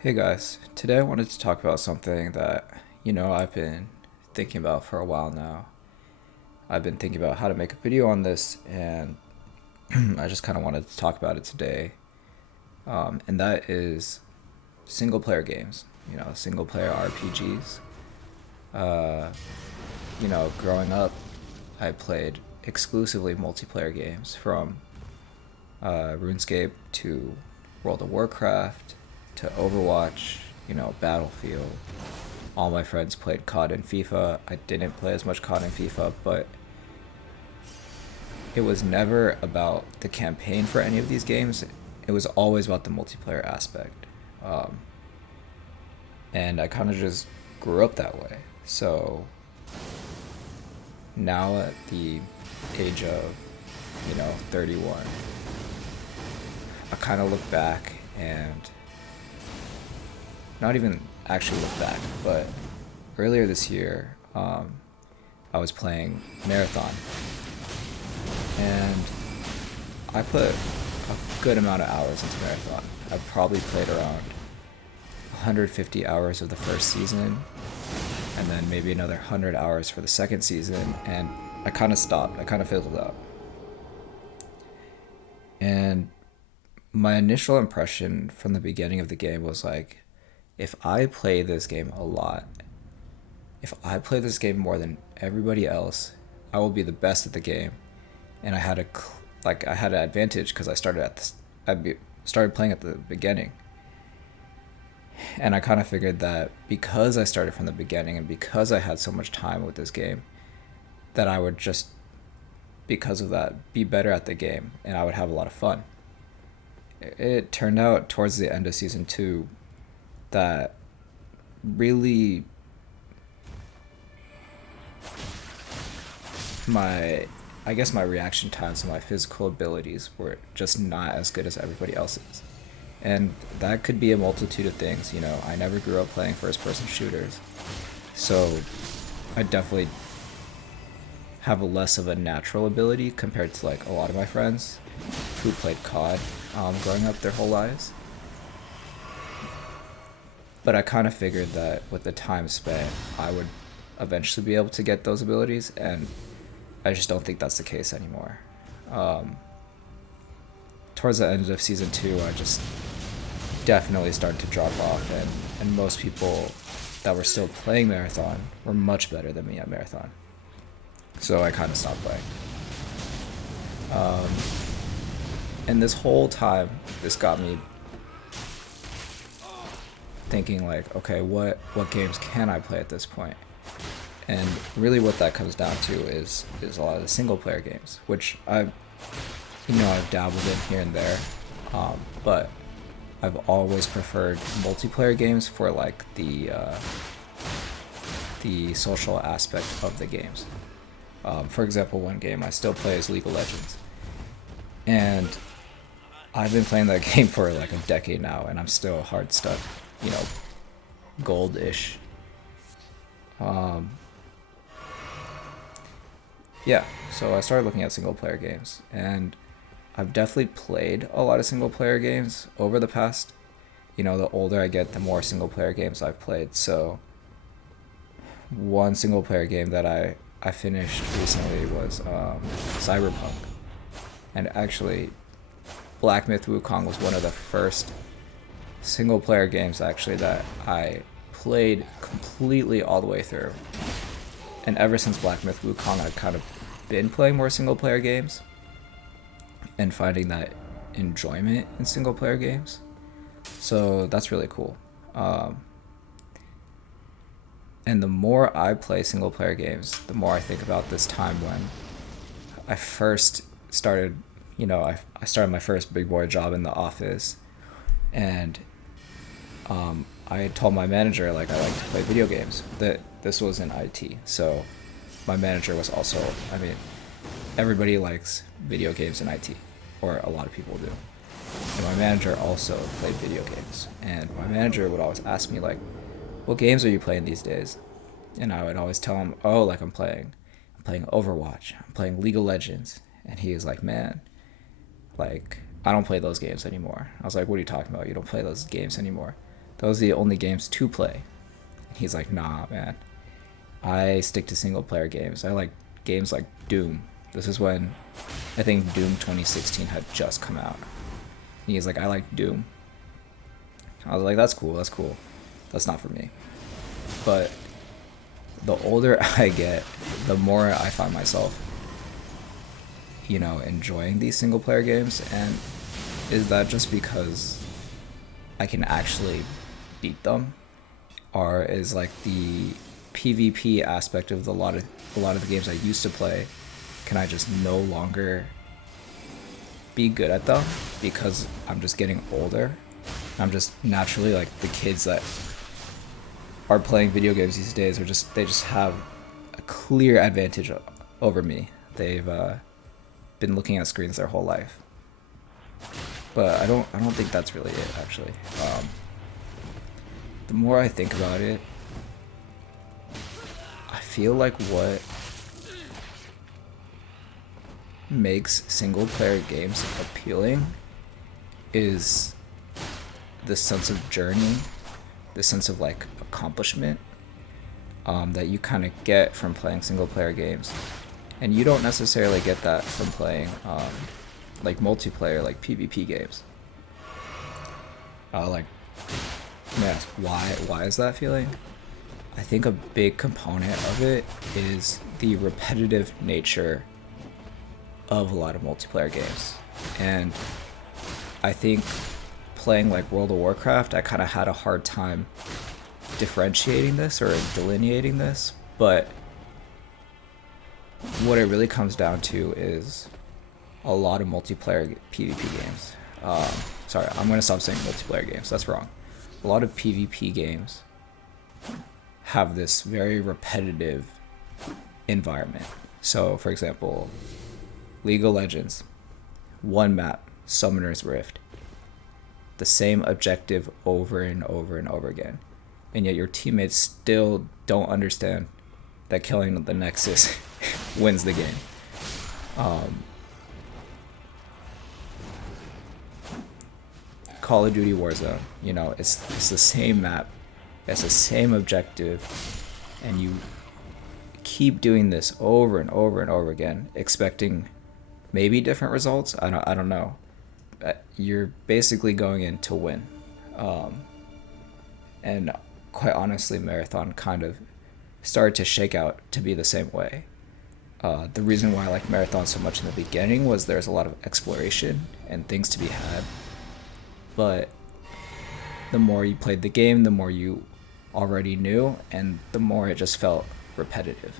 Hey guys, today I wanted to talk about something that, I've been thinking about for a while now. I've been thinking about how to make a video on this, and I just kind of wanted to talk about it today. And that is single player games, single player RPGs. Uh, Growing up, I played exclusively multiplayer games from RuneScape to World of Warcraft to Overwatch, Battlefield. All my friends played COD and FIFA. I didn't play as much COD and FIFA, but it was never about the campaign for any of these games. It was always about the multiplayer aspect. Um, and I kind of just grew up that way. So now at the age of, 31, I kind of look back and not even actually look back, but earlier this year, I was playing Marathon, and I put a good amount of hours into Marathon. I probably played around 150 hours of the first season, and then maybe another 100 hours for the second season, and I kind of stopped. I kind of fizzled out. And my initial impression from the beginning of the game was like, if I play this game a lot, if I play this game more than everybody else, I will be the best at the game. And I had an advantage because started playing at the beginning. And I kind of figured that because I started from the beginning and because I had so much time with this game, that I would just, because of that, be better at the game and I would have a lot of fun. It turned out towards the end of season 2 that really my I guess my reaction times and my physical abilities were just not as good as everybody else's. And that could be a multitude of things, I never grew up playing first person shooters. So I definitely have a less of a natural ability compared to like a lot of my friends who played COD growing up their whole lives. But I kind of figured that with the time spent, I would eventually be able to get those abilities, and I just don't think that's the case anymore. Um, Towards the end of season 2, I just definitely started to drop off, and most people that were still playing Marathon were much better than me at Marathon. So I kind of stopped playing. Um, and this whole time, this got me thinking like, okay, what games can I play at this point? And really, what that comes down to is a lot of the single player games, which I've dabbled in here and there, but I've always preferred multiplayer games for like the social aspect of the games. For example, one game I still play is League of Legends, and I've been playing that game for like a decade now, and I'm still hard stuck, you know, gold-ish. Um, yeah, so I started looking at single player games, and I've definitely played a lot of single player games over the past. The older I get, the more single player games I've played. So one single player game that I finished recently was Cyberpunk, and actually, Black Myth Wukong was one of the first single player games actually that I played completely all the way through. And ever since Black Myth Wukong, I've kind of been playing more single player games and finding that enjoyment in single player games. So that's really cool. Um, and the more I play single player games, the more I think about this time when I first started, I started my first big boy job in the office, and I told my manager like I like to play video games. That this was in IT, so my manager was also. I mean, everybody likes video games in IT, or a lot of people do. And my manager also played video games, and my manager would always ask me like, "What games are you playing these days?" And I would always tell him, "Oh, like I'm playing Overwatch, I'm playing League of Legends," and he was like, "Man, like I don't play those games anymore." I was like, "What are you talking about? You don't play those games anymore?" those are the only games to play. And he's like, nah, man. I stick to single player games. I like games like Doom. This is when I think Doom 2016 had just come out. And he's like, I like Doom. I was like, that's cool, that's cool. That's not for me. But the older I get, the more I find myself, you know, enjoying these single player games. And is that just because I can actually beat them? Or is like the PvP aspect of a lot of the games I used to play, can I just no longer be good at them because I'm just getting older? I'm just naturally like the kids that are playing video games these days they just have a clear advantage over me. They've been looking at screens their whole life. But I don't think that's really it, actually. The more I think about it, I feel like what makes single player games appealing is the sense of journey, the sense of like accomplishment that you kind of get from playing single player games. And you don't necessarily get that from playing like multiplayer, like PvP games. Like, man, why is that feeling? I think a big component of it is the repetitive nature of a lot of multiplayer games. And I think playing like World of Warcraft, I kind of had a hard time differentiating this or delineating this, but what it really comes down to is a lot of multiplayer PvP games. Sorry, I'm going to stop saying multiplayer games. That's wrong. A lot of PvP games have this very repetitive environment. So, for example, League of Legends, one map, Summoner's Rift. The same objective over and over and over again. And yet your teammates still don't understand that killing the Nexus wins the game. Call of Duty Warzone, you know, it's the same map, it's the same objective, and you keep doing this over and over and over again, expecting maybe different results. I don't know. You're basically going in to win. And quite honestly, Marathon kind of started to shake out to be the same way. The reason why I liked Marathon so much in the beginning was there's a lot of exploration and things to be had. But the more you played the game, the more you already knew, and the more it just felt repetitive.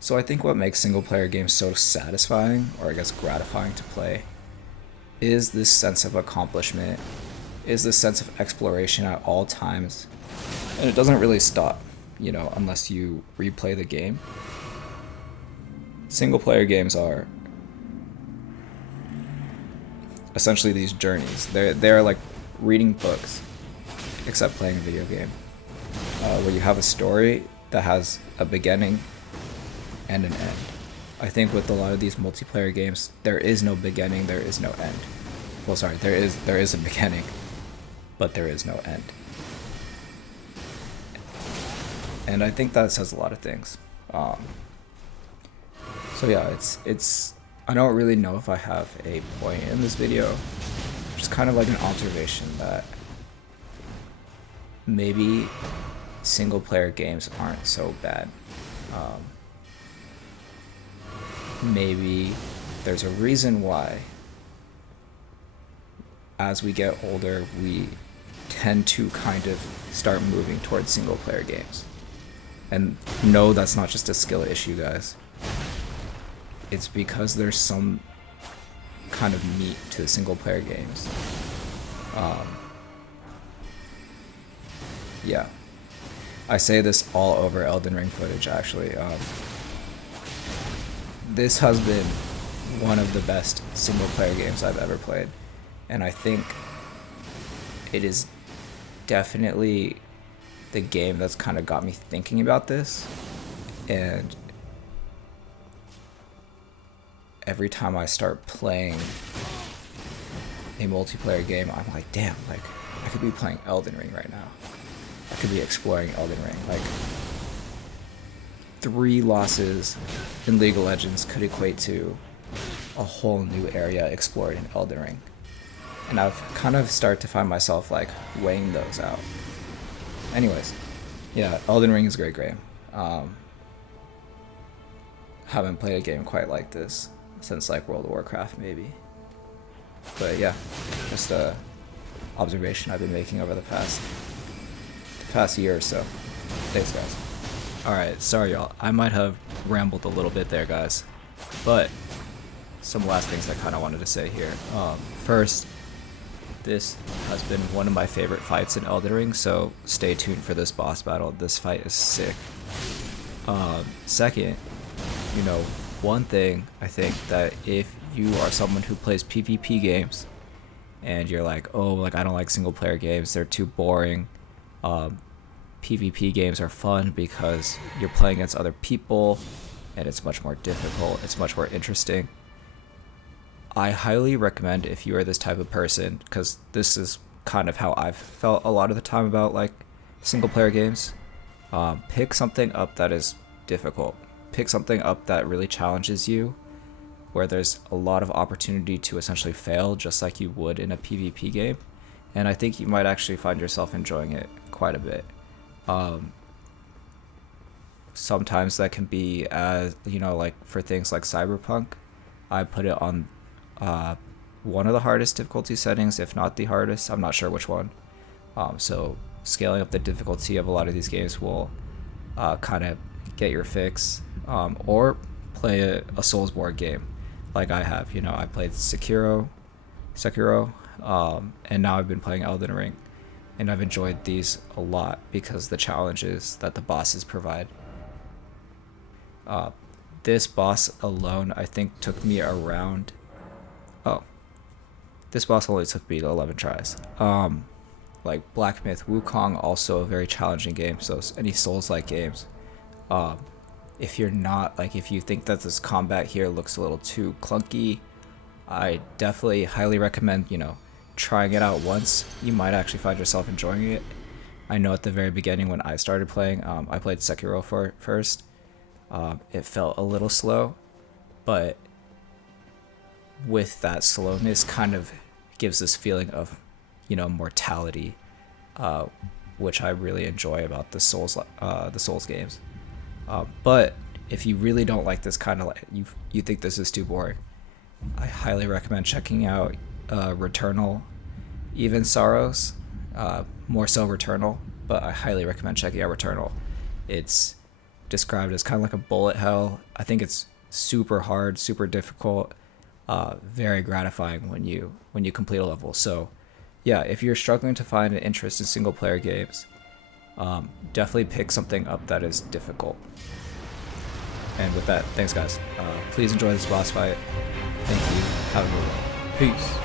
So I think what makes single player games so satisfying, or I guess gratifying to play, is this sense of accomplishment, is this sense of exploration at all times. And it doesn't really stop, you know, unless you replay the game. Single player games are essentially these journeys. They're like reading books, except playing a video game, where you have a story that has a beginning and an end. I think with a lot of these multiplayer games, there is no beginning, there is no end. Well, sorry, there is a beginning, but there is no end. And I think that says a lot of things. So yeah, it's I don't really know if I have a point in this video, just kind of like an observation that maybe single player games aren't so bad. Maybe there's a reason why as we get older we tend to kind of start moving towards single player games. And no, that's not just a skill issue, guys. It's because there's some kind of meat to the single player games. Yeah. I say this all over Elden Ring footage, actually. This has been one of the best single player games I've ever played. And I think it is definitely the game that's kind of got me thinking about this. And every time I start playing a multiplayer game, I'm like, damn, like I could be playing Elden Ring right now. I could be exploring Elden Ring. Like 3 losses in League of Legends could equate to a whole new area explored in Elden Ring. And I've kind of started to find myself like weighing those out. Anyways, yeah, Elden Ring is a great game. Haven't played a game quite like this since like World of Warcraft maybe. But yeah, just a observation I've been making over the past year or so. Thanks, guys. Alright, sorry y'all. I might have rambled a little bit there, guys. But some last things I kind of wanted to say here. First, this has been one of my favorite fights in Elden Ring, so stay tuned for this boss battle. This fight is sick. Second, you know, one thing I think that if you are someone who plays PvP games and you're like, oh, like I don't like single player games, they're too boring. PvP games are fun because you're playing against other people and it's much more difficult, it's much more interesting. I highly recommend, if you are this type of person, because this is kind of how I've felt a lot of the time about like single player games, pick something up that is difficult. Pick something up that really challenges you, where there's a lot of opportunity to essentially fail just like you would in a PvP game, and I think you might actually find yourself enjoying it quite a bit. Sometimes that can be, as you know, like for things like Cyberpunk, I put it on one of the hardest difficulty settings, if not the hardest. I'm not sure which one. So scaling up the difficulty of a lot of these games will kind of get your fix. Or play a Soulsborne game like I have. You know, I played Sekiro, and now I've been playing Elden Ring, and I've enjoyed these a lot because the challenges that the bosses provide. This boss alone, I think, took me around. This boss only took me 11 tries. Like Black Myth Wukong, also a very challenging game. So any Souls-like games. If you're not, like, if you think that this combat here looks a little too clunky, I definitely highly recommend, you know, trying it out once. You might actually find yourself enjoying it. I know at the very beginning when I started playing, I played Sekiro first. It felt a little slow, but with that slowness kind of gives this feeling of, you know, mortality, which I really enjoy about the Souls games. But if you really don't like this kind of, like, you think this is too boring, I highly recommend checking out Returnal, even Sorrows, more so Returnal, but I highly recommend checking out Returnal. It's described as kind of like a bullet hell. I think it's super hard, super difficult, very gratifying when you complete a level. So yeah, if you're struggling to find an interest in single player games, definitely pick something up that is difficult. And with that, thanks guys. Please enjoy this boss fight. Thank you. Have a good one. Peace.